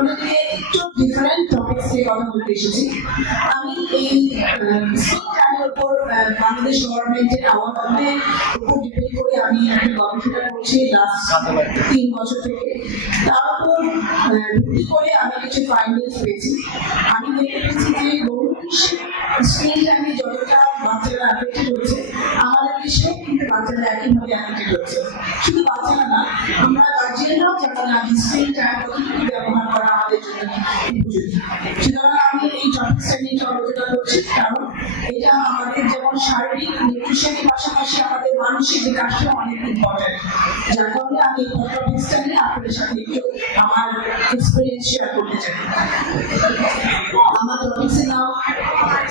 আপনাদেরকে একটু different topics নিয়ে কথা বলতে এসেছি। আমি এই স্ক্রিন টাইমের উপর বাংলাদেশ গভর্নমেন্টের অ্যাওয়ার্ডের উপর ডিপেন্ড করে আমি একটা গবেষণা করছি লাস্ট 3 বছর থেকে। তার উপর ভিত্তি করে আমি কিছু ফাইন্ডিংস পেয়েছি। আমি দেখতে পেয়েছি যে স্ক্রিন টাইমে যতটা বাচ্চারা অ্যাফেক্টেড হচ্ছে, আমাদের দেশেও কিন্তু বাচ্চারা একইভাবে অ্যাফেক্টেড হচ্ছে। শুধু বাচ্চারা না, আমরা গার্জিয়ানরাও জানি না স্ক্রিন টাইম কতটুকু ব্যবহার করা আমাদের জন্য উপযোগী। সুতরাং আমি এই টপিকসটা নিয়ে আলোচনা করছি, কারণ এটা আমাদের যেমন শারীরিক নিউট্রিশনের পাশাপাশি আমাদের মানসিক বিকাশটা অনেক ইম্পর্টেন্ট। যার কারণে আমি এই টপিকসটা নিয়ে আপনাদের সাথে একটু আমার এক্সপিরিয়েন্স শেয়ার করতে চাই। আমার টপিকসের নাম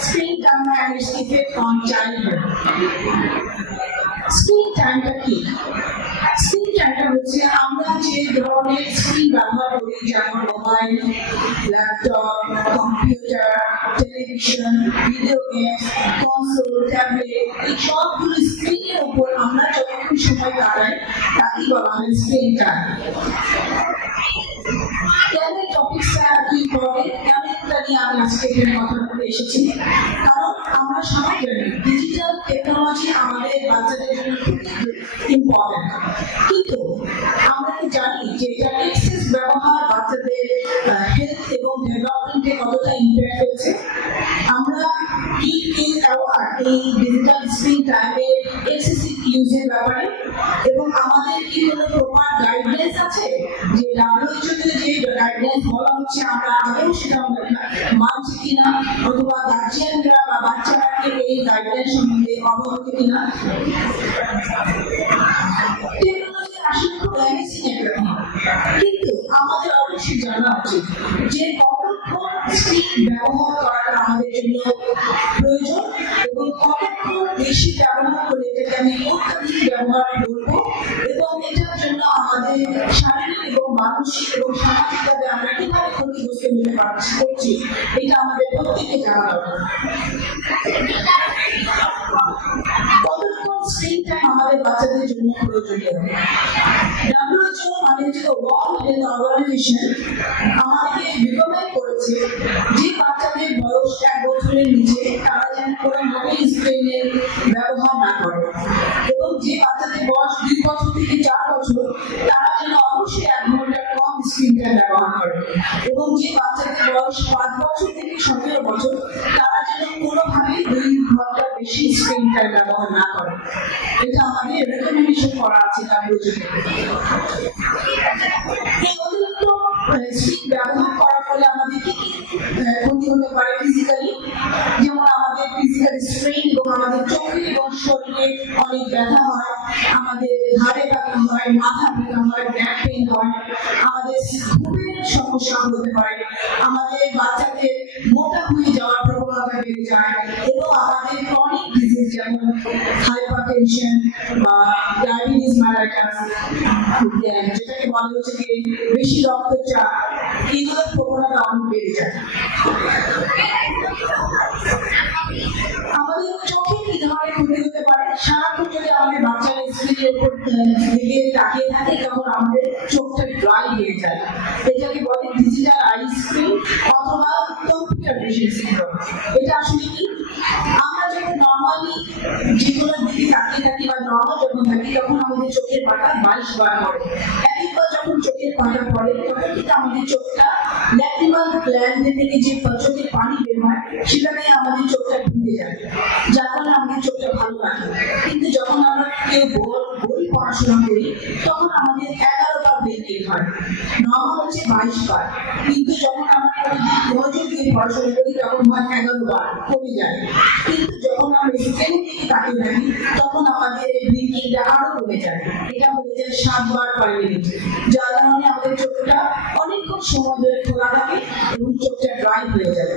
screen time and its effect on childhood. Screen টাইমটা কি? স্ক্রিন টাইমটা হচ্ছে আমরা যে ধরনের স্ক্রিন ব্যবহার করি, যেমন mobile, laptop, computer, television, video game, console, tablet, এই সবগুলো স্ক্রিনের উপর আমরা যতক্ষণ সময় কাটাই তাকেই বলা হয় স্ক্রিন টাইম। কেন এই টপিকটা এত ইম্পর্টেন্ট, কেন এটা নিয়ে আমি আজকে এখানে কথা বলতে এসেছি? কারণ আমরা সবাই জানি ডিজিটাল টেকনোলজি আমাদের বাচ্চাদের জন্য খুব ইম্পর্টেন্ট, কিন্তু আমরা কি জানি যে এটা এক্সেস ব্যবহার বাচ্চাদের হেলথ এবং ডেভেলপমেন্টে কতটা ইম্প্যাক্ট ফেলছে? আমরা কি অ্যাওয়ার এই ডিজিটাল স্ক্রিন টাইমের এক্সেসিভ ইউজের ব্যাপারে, এবং আমাদের কি কোনো প্রপার গাইডলাইন্স আছে? যে WHO তে যে গাইডলাইন্স বলা হচ্ছে আমরা আগেও সেটা আমরা মানছি কিনা, অথবা গার্জিয়ানরা বা বাচ্চারা এই গাইডলাইন সম্বন্ধে অবগত কিনা? টেকনোলজি আসলে খুব অ্যামেজিং একটা জিনিস, কিন্তু আমাদের অবশ্যই জানা উচিত যে কতক্ষণ স্ক্রিন ব্যবহার করাটা আমাদের জন্য প্রয়োজন, এবং কতক্ষণ বেশি ব্যবহার করে এটাকে আমি অত্যাধিক ব্যবহার করবো, এবং এটার জন্য আমাদের শারীরিক এবং মানসিক এবং সামাজিকভাবে আমরা কিভাবে ক্ষতিগ্রস্ত হতে করছি, এটা আমাদের প্রত্যেকে জানা দরকার। কতক্ষণ স্ক্রিন টাইম আমাদের বাচ্চাদের জন্য প্রয়োজনীয়? WHO মানে হচ্ছে ওয়ার্ল্ড হেলথ অর্গানাইজেশন আমাদেরকে রিকমেন্ড করেছে যে বাচ্চাদের বয়স 1 বছরের নিচে তারা যেন কোনোভাবেই স্ক্রিনের ব্যবহার না করে, এবং যে বাচ্চাদের বয়স 2 বছর থেকে 4 বছর তারা যেন অবশ্যই 1 ঘন্টা কম স্ক্রিন টাইম ব্যবহার করে, এবং যে বাচ্চাদের বয়স 5 বছর থেকে 17 বছর তারা যেন কোনোভাবেই 2 ঘন্টা বেশি স্ক্রিন টাইম ব্যবহার না করে। এটা আমাদের রেকমেন্ডেশন করা আছে WHO থেকে। এই অতিরিক্ত স্ক্রিন ব্যবহার করার ফলে আমাদের কি ক্ষতি হতে পারে ফিজিক্যালি? যেমন আমাদের ফিজিক্যাল স্ট্রেইন, এবং আমাদের চোখে এবং শরীরে অনেক ব্যথা হয়, আমাদের ঘাড়ে ব্যথা হয়, মাথা ব্যথা হয়, ব্যাক পেইন হয়, আমাদের ঘুমের সমস্যা হতে পারে, আমাদের বাচ্চাদের মোটা হয়ে যাওয়ার প্রবণতা বেড়ে যায়, এবং আমাদের ক্রনিক ডিজিজ যেমন হাইপারটেনশন বা ডায়াবেটিস মেলাইটাস, যেটাকে বলা হচ্ছে যে বেশি রক্তচাপ, এইগুলোর প্রবণতা অনেক বেড়ে যায়। আমাদের চোখে কি ধরনের ক্ষতি হতে পারে? সারাক্ষণ যদি আমাদের বাচ্চারা স্ক্রিনের উপর দিকে তাকিয়ে থাকে, তখন আমাদের চোখটা ড্রাই হয়ে যায়। এটাকে বলে ডিজিটাল আই স্ক্রিন অথবা কম্পিউটার ভিশন সিনড্রোম। এটা আসলে কি? আমরা যখন নর্মালি যেগুলোর দিকে তাকিয়ে থাকি বা নর্মাল যখন থাকি, তখন আমাদের চোখের পাতা 22 বার পড়ে। একবার যখন চোখের পাতা পড়ে, তখন কিন্তু আমাদের চোখটা ল্যাক্রিমাল গ্ল্যান্ড থেকে যে চোখের পানি বের হয়, সেখানে আমাদের চোখটা ভিজে যায়, যার কারণে আমাদের চোখটা ভালো লাগে। কিন্তু যখন আমরা কেউ বই পড়াশোনা করি, তখন আমাদের 11 বার বের হয়, নর্মাল হচ্ছে 22 বার, কিন্তু যখন আমরা মনোযোগ দিয়ে পড়াশোনা করি তখন হয় 11 বার, কমে যায়। কিন্তু যখন আমরা স্ক্রিনের দিকে তাকিয়ে থাকি, তখন আমাদের ব্লিঙ্কিংটা আরো কমে যায়, এটা হয়ে যায় 7 বার পার মিনিট, যার কারণে আমাদের চোখটা অনেকক্ষণ সময় ধরে খোলা থাকে এবং চোখটা ড্রাই হয়ে যায়।